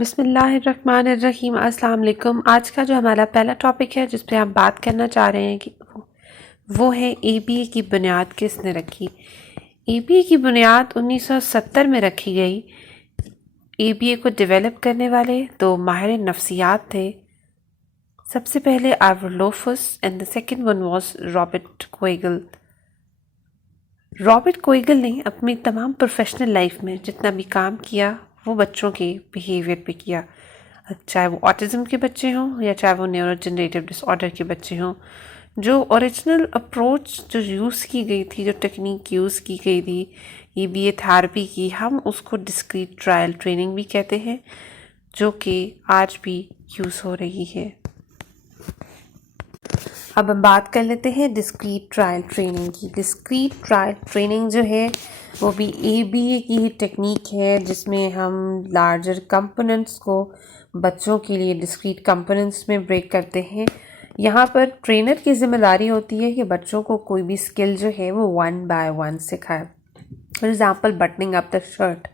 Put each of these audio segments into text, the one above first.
बिस्मिल्लाहिर्रहमानिर्रहीम। अस्सलाम वालेकुम। आज का जो हमारा पहला टॉपिक है जिस पे हम बात करना चाह रहे हैं कि वो है एबीए की बुनियाद किसने रखी। एबीए की बुनियाद 1970 में रखी गई। एबीए को डेवलप करने वाले दो माहिर नफ्सियात थे। सबसे पहले आर्वलोफस and the second one was Robert Koegel. Robert Koegel ने अपनी तमाम प्रोफेशनल लाइफ में जितना भी काम किया वो बच्चों के बिहेवियर पे किया, चाहे वो ऑटिज़म के बच्चे हों या चाहे वो न्यूरोजेनरेटिव डिसऑर्डर के बच्चे हों। जो ओरिजिनल अप्रोच जो यूज़ की गई थी, जो टेक्निक यूज़ की गई थी एबीए थेरेपी की, हम उसको डिस्क्रीट ट्रायल ट्रेनिंग भी कहते हैं, जो कि आज भी यूज़ हो रही है। अब हम बात कर लेते हैं डिस्क्रीट ट्रायल ट्रेनिंग की। डिस्क्रीट ट्रायल ट्रेनिंग जो है वो भी एबीए की ही टेक्निक है, जिसमें हम लार्जर कंपोनेंट्स को बच्चों के लिए डिस्क्रीट कंपोनेंट्स में ब्रेक करते हैं। यहाँ पर ट्रेनर की जिम्मेदारी होती है कि बच्चों को कोई भी स्किल जो है वो 1 बाय 1 सिखाए। For example buttoning up the shirt.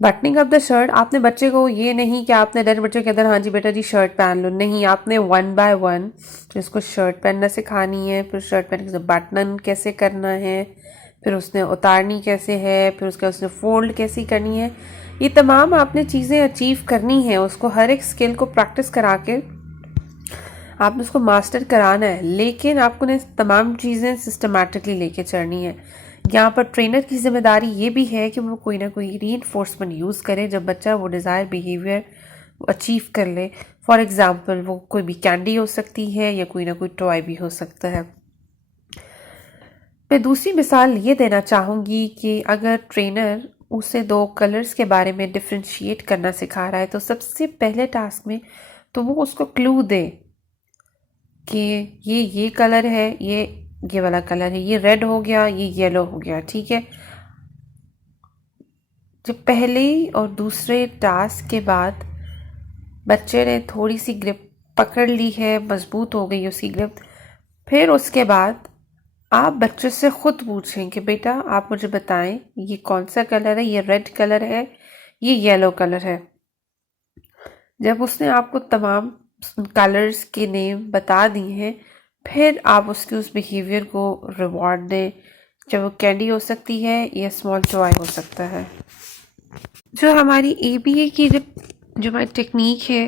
Buttoning up the shirt, आपने बच्चे को ये नहीं कि आपने डर बच्चे के अंदर हाँ जी बेटा जी शर्ट पहन लो, नहीं, आपने 1 बाय 1 तो इसको शर्ट पहनना सिखानी है। फिर शर्ट पहन के बटन कैसे करना है, फिर उसने उतारनी कैसे है, फिर उसने फोल्ड कैसी करनी है, ये तमाम आपने चीज़ें अचीव करनी है। उसको हर एक स्किल को प्रैक्टिस करा के आपने उसको मास्टर कराना है, लेकिन आपको ने तमाम चीज़ें सिस्टमेटिकली लेके चलनी है। यहाँ पर ट्रेनर की जिम्मेदारी ये भी है कि वो कोई ना कोई रीइंफोर्समेंट यूज़ करे जब बच्चा वो डिज़ायर बिहेवियर अचीव कर ले। फॉर एग्ज़ाम्पल वो कोई भी कैंडी हो सकती है या कोई ना कोई टॉय भी हो सकता है। मैं दूसरी मिसाल ये देना चाहूँगी कि अगर ट्रेनर उसे 2 कलर्स के बारे में डिफ्रेंशिएट करना सिखा रहा है तो सबसे पहले टास्क में तो वो उसको क्लू दे कि ये कलर है, ये वाला कलर है, ये रेड हो गया, ये येलो हो गया, ठीक है। जब पहले और दूसरे टास्क के बाद बच्चे ने थोड़ी सी ग्रिप पकड़ ली है, मजबूत हो गई उसकी ग्रिप, फिर उसके बाद आप बच्चे से खुद पूछें कि बेटा आप मुझे बताएं ये कौन सा कलर है, ये रेड कलर है, ये येलो कलर है। जब उसने आपको तमाम कलर्स के नेम बता दिए हैं, फिर आप उसके उस बिहेवियर को रिवॉर्ड दें, चाहे वो कैंडी हो सकती है या स्मॉल टॉय हो सकता है। जो हमारी एबीए की जो हमारी टेक्निक है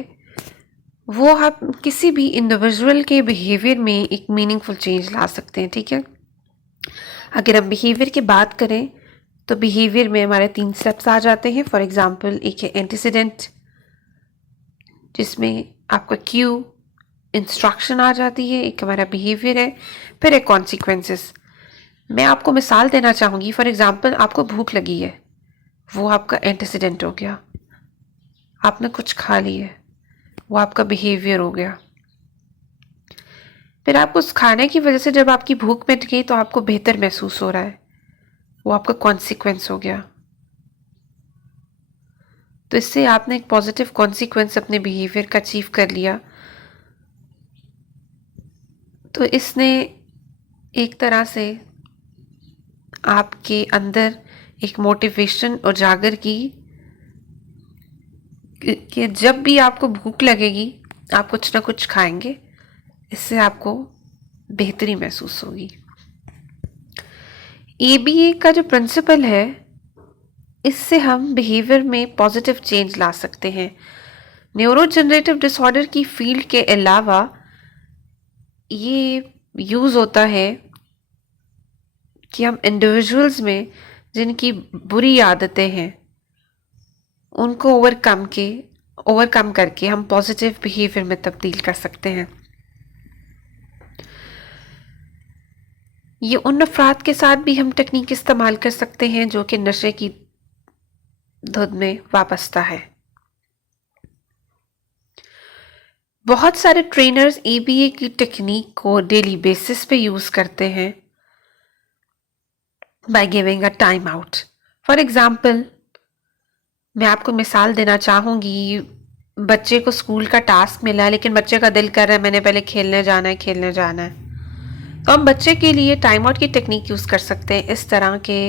वो हम किसी भी इंडिविजुअल के बिहेवियर में एक मीनिंगफुल चेंज ला सकते हैं, ठीक है। अगर हम बिहेवियर की बात करें तो बिहेवियर में हमारे 3 स्टेप्स आ जाते हैं। फॉर एग्जांपल एक है एंटीसीडेंट, जिसमें आपका क्यू इंस्ट्रक्शन आ जाती है, एक हमारा बिहेवियर है, फिर एक कॉन्सिक्वेंसेस। मैं आपको मिसाल देना चाहूँगी। फॉर एग्जांपल आपको भूख लगी है, वो आपका एंटीसीडेंट हो गया, आपने कुछ खा लिया, वो आपका बिहेवियर हो गया। फिर आपको उस खाने की वजह से जब आपकी भूख मिट गई तो आपको बेहतर महसूस हो रहा है, वो आपका कॉन्सिक्वेंस हो गया। तो इससे आपने एक पॉजिटिव कॉन्सिक्वेंस अपने बिहेवियर का अचीव कर लिया। तो इसने एक तरह से आपके अंदर एक मोटिवेशन उजागर की कि जब भी आपको भूख लगेगी आप कुछ ना कुछ खाएंगे, इससे आपको बेहतरी महसूस होगी। एबीए का जो प्रिंसिपल है, इससे हम बिहेवियर में पॉजिटिव चेंज ला सकते हैं। न्यूरोजेनरेटिव डिसऑर्डर की फील्ड के अलावा ये यूज़ होता है कि हम इंडिविजुअल्स में जिनकी बुरी आदतें हैं उनको ओवरकम करके हम पॉजिटिव बिहेवियर में तब्दील कर सकते हैं। ये उन अफराद के साथ भी हम टेक्निक इस्तेमाल कर सकते हैं जो कि नशे की धुन में वाबस्ता है। बहुत सारे ट्रेनर्स एबीए की टेक्निक को डेली बेसिस पे यूज करते हैं by giving a time out. For example मैं आपको मिसाल देना चाहूंगी। बच्चे को स्कूल का टास्क मिला, लेकिन बच्चे का दिल कर रहा है मैंने पहले खेलने जाना है, तो हम बच्चे के लिए टाइम आउट की टेक्निक यूज़ कर सकते हैं इस तरह के।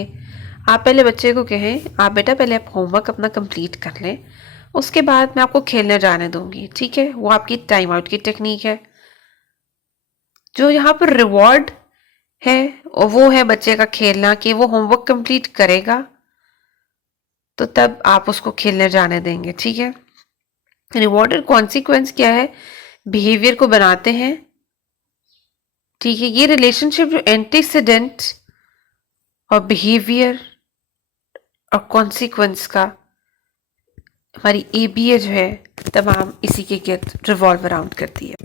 आप पहले बच्चे को कहें आप बेटा पहले आप होमवर्क अपना कंप्लीट कर लें, उसके बाद मैं आपको खेलने जाने दूंगी, ठीक है। वो आपकी टाइम आउट की टेक्निक है। जो यहाँ पर रिवॉर्ड है और वो है बच्चे का खेलना, कि वो होमवर्क कंप्लीट करेगा तो तब आप उसको खेलने जाने देंगे, ठीक है। रिवॉर्ड और कॉन्सिक्वेंस क्या है, बिहेवियर को बनाते हैं, ठीक है। ये रिलेशनशिप जो एंटीसीडेंट और बिहेवियर और कॉन्सिक्वेंस का, हमारी एबीए जो है तमाम इसी के गिर्द रिवॉल्व अराउंड करती है।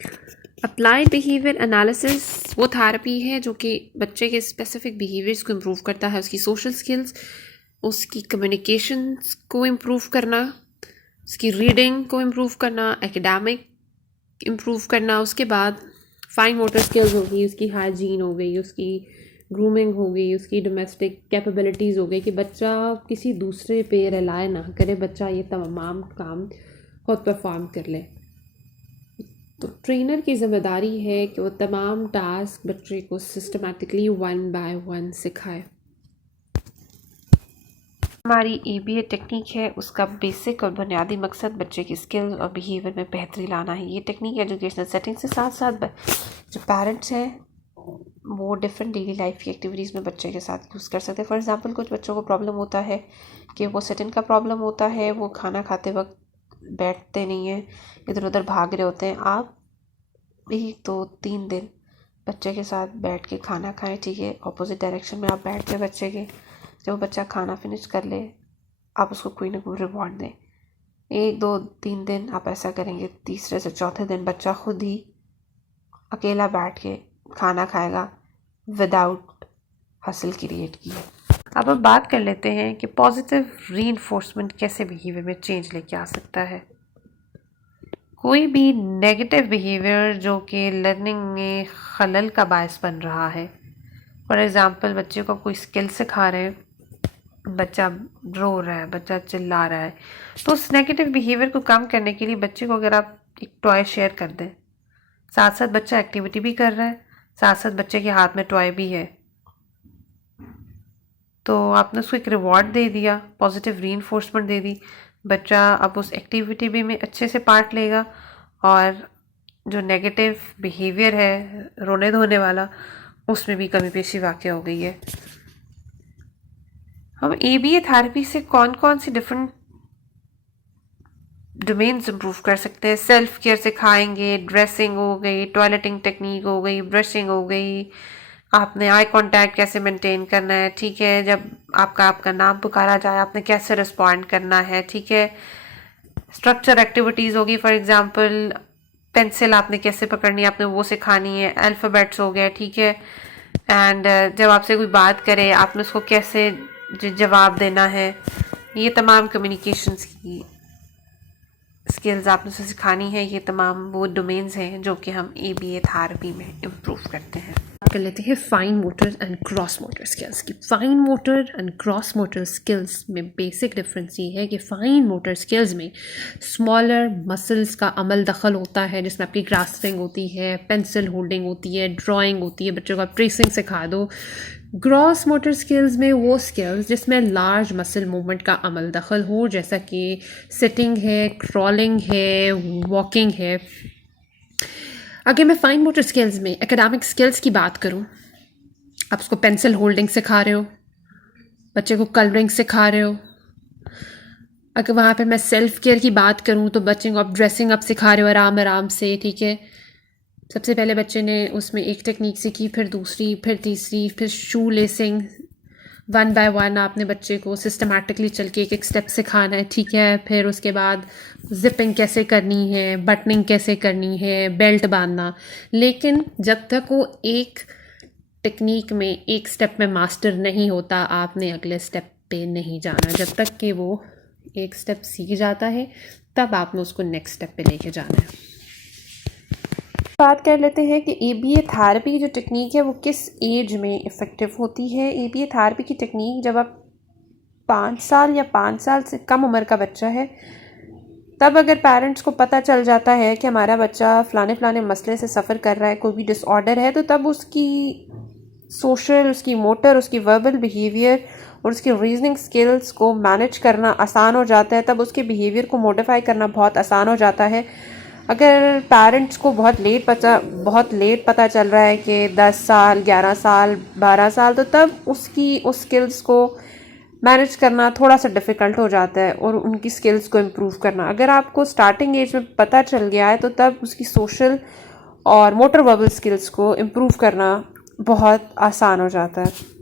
अप्लाइड बिहेवियर एनालिसिस वो थेरेपी है जो कि बच्चे के स्पेसिफिक बिहेवियर्स को इम्प्रूव करता है, उसकी सोशल स्किल्स, उसकी कम्युनिकेशन को इम्प्रूव करना, उसकी रीडिंग को इम्प्रूव करना, एकेडमिक इम्प्रूव करना। उसके बाद फाइन मोटर स्किल्स होगी, उसकी हाइजीन हो गई, उसकी ग्रूमिंग हो गई, उसकी डोमेस्टिक कैपेबिलिटीज़ हो गई कि बच्चा किसी दूसरे पे रिलाय ना करे, बच्चा ये तमाम काम खुद परफॉर्म कर ले। तो ट्रेनर की ज़िम्मेदारी है कि वो तमाम टास्क बच्चे को सिस्टमैटिकली वन बाय वन सिखाए। हमारी एबीए टेक्निक है, उसका बेसिक और बुनियादी मकसद बच्चे की स्किल और बिहेवियर में बेहतरी लाना है। ये टेक्निक एजुकेशनल सेटिंग से साथ साथ जो पेरेंट्स हैं वो डिफरेंट डेली लाइफ की एक्टिविटीज़ में बच्चे के साथ यूज़ कर सकते हैं। फॉर एग्जांपल कुछ बच्चों को प्रॉब्लम होता है कि वो सेटिंग का प्रॉब्लम होता है, वो खाना खाते वक्त बैठते नहीं हैं, इधर उधर भाग रहे होते हैं। आप 1-2-3 दिन बच्चे के साथ बैठ के खाना खाएं, ठीक है। अपोजिट डायरेक्शन में आप बैठ के बच्चे के, जब वो बच्चा खाना फिनिश कर ले आप उसको कोई ना कोई रिवॉर्ड दें। 1-2-3 दिन आप ऐसा करेंगे, तीसरे से चौथे दिन बच्चा खुद ही अकेला बैठ के खाना खाएगा विदाउट हसल क्रिएट किए। अब हम बात कर लेते हैं कि पॉजिटिव रीइंफोर्समेंट कैसे बिहेवियर में चेंज लेके आ सकता है। कोई भी नेगेटिव बिहेवियर जो कि लर्निंग में खलल का बायस बन रहा है, फॉर एग्ज़ाम्पल बच्चे को कोई स्किल सिखा रहे हैं, बच्चा रो रहा है, बच्चा चिल्ला रहा है, तो उस नेगेटिव बिहेवियर को कम करने के लिए बच्चे को अगर आप एक टॉय शेयर कर दें, साथ साथ बच्चा एक्टिविटी भी कर रहा है, साथ साथ बच्चे के हाथ में टॉय भी है, तो आपने उसको एक रिवॉर्ड दे दिया, पॉजिटिव रीइंफोर्समेंट दे दी, बच्चा अब उस एक्टिविटी भी में अच्छे से पार्ट लेगा और जो नेगेटिव बिहेवियर है रोने धोने वाला, उसमें भी कमी पेशी वाक़ हो गई है। हम एबीए थेरेपी से कौन कौन सी डिफरेंट डोमेन्स इम्प्रूव कर सकते हैं। सेल्फ केयर सिखाएंगे, ड्रेसिंग हो गई, टॉयलेटिंग टेक्निक हो गई, ब्रशिंग हो गई, आपने आई कांटेक्ट कैसे मेंटेन करना है, ठीक है। जब आपका नाम पुकारा जाए आपने कैसे रिस्पॉन्ड करना है, ठीक है। स्ट्रक्चर एक्टिविटीज़ होगी, फॉर एग्जांपल पेंसिल आपने कैसे पकड़नी है, आपने वो सिखानी है। अल्फ़ाबेट्स हो गया, ठीक है। एंड जब आपसे कोई बात करे आपने उसको कैसे जवाब देना है। ये तमाम कम्युनिकेशंस की स्किल्स आपने उसे सिखानी है। ये तमाम वो डोमेन्स हैं जो कि हम एबीए थेरेपी में इम्प्रूव करते हैं। कर लेते हैं fine motor and gross motor skills की। Fine motor and gross motor skills में बेसिक डिफरेंस ये है कि फाइन मोटर स्किल्स में स्मॉलर मसल्स का अमल दखल होता है, जिसमें आपकी ग्रास्पिंग होती है, पेंसिल होल्डिंग होती है, ड्राइंग होती है, बच्चों को आप ट्रेसिंग सिखा दो। ग्रॉस मोटर स्किल्स में वो स्किल्स जिसमें लार्ज मसल मूवमेंट का अमल दखल हो, जैसा कि सिटिंग है, क्रॉलिंग है, वॉकिंग है। अगर मैं फाइन मोटर स्किल्स में एकेडमिक स्किल्स की बात करूं, आप उसको पेंसिल होल्डिंग सिखा रहे हो, बच्चे को कलरिंग सिखा रहे हो। अगर वहाँ पे मैं सेल्फ केयर की बात करूं तो बच्चे को आप ड्रेसिंग अप सिखा रहे हो आराम आराम से, ठीक है। सबसे पहले बच्चे ने उसमें एक टेक्निक सीखी, फिर दूसरी, फिर तीसरी, फिर शू लेसिंग, वन बाय वन आपने बच्चे को सिस्टमेटिकली चल के एक एक स्टेप सिखाना है, ठीक है। फिर उसके बाद जिपिंग कैसे करनी है, बटनिंग कैसे करनी है, बेल्ट बांधना। लेकिन जब तक वो एक टेक्निक में एक स्टेप में मास्टर नहीं होता, आपने अगले स्टेप पे नहीं जाना। जब तक कि वो एक स्टेप सीख जाता है तब आपने उसको नेक्स्ट स्टेप पे लेके जाना है। बात कर लेते हैं कि एबीए थेरेपी की जो टेक्निक है वो किस एज में इफ़ेक्टिव होती है। एबीए थेरेपी की टेक्निक जब आप 5 साल या 5 साल से कम उम्र का बच्चा है, तब अगर पेरेंट्स को पता चल जाता है कि हमारा बच्चा फ़लाने मसले से सफ़र कर रहा है, कोई भी डिसऑर्डर है, तो तब उसकी सोशल, उसकी मोटर, उसकी वर्बल बिहेवियर और उसकी रीजनिंग स्किल्स को मैनेज करना आसान हो जाता है, तब उसके बिहेवियर को मॉडिफाई करना बहुत आसान हो जाता है। अगर पेरेंट्स को बहुत लेट पता चल रहा है कि 10 साल, 11 साल, 12 साल, तो तब उसकी उस स्किल्स को मैनेज करना थोड़ा सा डिफ़िकल्ट हो जाता है और उनकी स्किल्स को इम्प्रूव करना। अगर आपको स्टार्टिंग एज में पता चल गया है तो तब उसकी सोशल और मोटर वर्बल स्किल्स को इम्प्रूव करना बहुत आसान हो जाता है।